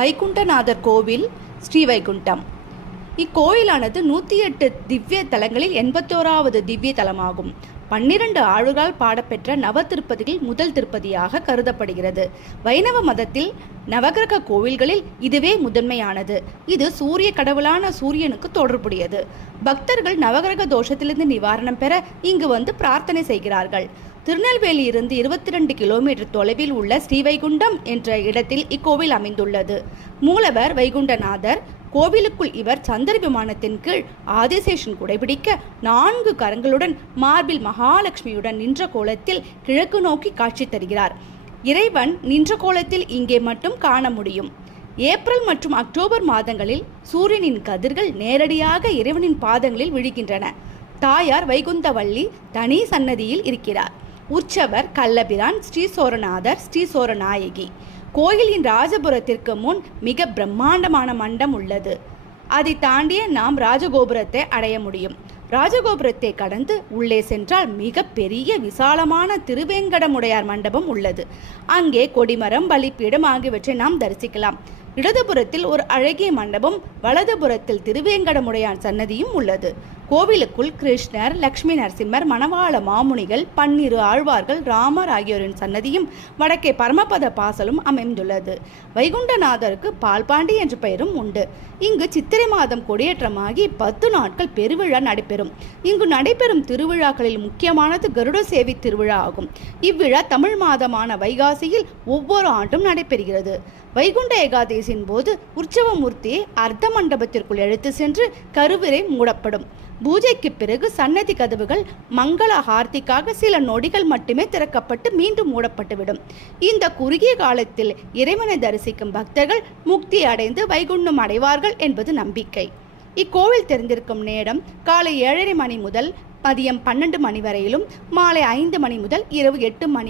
வைகுண்டநாதர் கோவில் ஸ்ரீவைகுண்டம். இக்கோயிலானது 108 திவ்ய தலங்களில் 81வது திவ்ய தலமாகும். 12 ஆழ்வார்களால் பாடப்பெற்ற நவ திருப்பதியில் முதல் திருப்பதியாக கருதப்படுகிறது. வைணவ மதத்தில் நவகிரக கோவில்களில் இதுவே முதன்மையானது. இது சூரிய கடவுளான சூரியனுக்கு தொடர்புடையது. பக்தர்கள் நவகிரக தோஷத்திலிருந்து நிவாரணம் பெற இங்கு வந்து பிரார்த்தனை செய்கிறார்கள். திருநெல்வேலியிலிருந்து 22 கிலோமீட்டர் தொலைவில் உள்ள ஸ்ரீவைகுண்டம் என்ற இடத்தில் இக்கோவில் அமைந்துள்ளது. மூலவர் வைகுண்டநாதர். கோவிலுக்குள் இவர் சந்திர விமானத்தின் கீழ் ஆதிசேஷன் குடைபிடிக்க 4 கரங்களுடன் மார்பில் மகாலட்சுமியுடன் நின்ற கோலத்தில் கிழக்கு நோக்கி காட்சி தருகிறார். இறைவன் நின்ற கோலத்தில் இங்கே மட்டும் காண முடியும். ஏப்ரல் மற்றும் அக்டோபர் மாதங்களில் சூரியனின் கதிர்கள் நேரடியாக இறைவனின் பாதங்களில் விழுகின்றன. தாயார் வைகுந்தவள்ளி தனி சன்னதியில் இருக்கிறார். உற்சவர் கள்ளபிரான், ஸ்ரீசோரநாதர், ஸ்ரீசோரநாயகி. கோயிலின் ராஜபுரத்திற்கு முன் மிக பிரம்மாண்டமான மண்டம் உள்ளது. அதை தாண்டிய நாம் ராஜகோபுரத்தை அடைய முடியும். ராஜகோபுரத்தை கடந்து உள்ளே சென்றால் மிக பெரிய விசாலமான திருவேங்கடமுடையார் மண்டபம் உள்ளது. அங்கே கொடிமரம், பலிப்பீடம் ஆகியவற்றை நாம் தரிசிக்கலாம். இடதுபுறத்தில் ஒரு அழகிய மண்டபம், வலதுபுறத்தில் திருவேங்கடமுடையார் சன்னதியும் உள்ளது. கோவிலுக்குள் கிருஷ்ணர், லட்சுமி நரசிம்மர், மணவாள மாமுனிகள், 12 ஆழ்வார்கள், ராமர் ஆகியோரின் சன்னதியும் வடக்கே பரமபத பாசலும் அமைந்துள்ளது. வைகுண்டநாதருக்கு பால்பாண்டி என்ற பெயரும் உண்டு. இங்கு சித்திரை மாதம் கொடியேற்றமாகி 10 நாட்கள் பெருவிழா நடைபெறும். இங்கு நடைபெறும் திருவிழாக்களில் முக்கியமானது கருட சேவை திருவிழா ஆகும். இவ்விழா தமிழ் மாதமான வைகாசியில் ஒவ்வொரு ஆண்டும் நடைபெறுகிறது. வைகுண்ட ஏகாதசியின் போது உற்சவமூர்த்தியை அர்த்த மண்டபத்திற்குள் எடுத்து சென்று கருவறை மூடப்படும். பூஜைக்கு பிறகு சன்னதி கதவுகள் மங்கள ஹார்த்திக்காக சில நொடிகள் மட்டுமே திறக்கப்பட்டு மீண்டும் மூடப்பட்டுவிடும். இந்த குறுகிய காலத்தில் இறைவனை தரிசிக்கும் பக்தர்கள் முக்தி அடைந்து வைகுண்டம் அடைவார்கள் என்பது நம்பிக்கை. இக்கோவில் திறந்திருக்கும் நேரம் காலை 7:30 மணி முதல் மதியம் 12 மணி வரையிலும், மாலை 5 மணி முதல் இரவு 8 மணி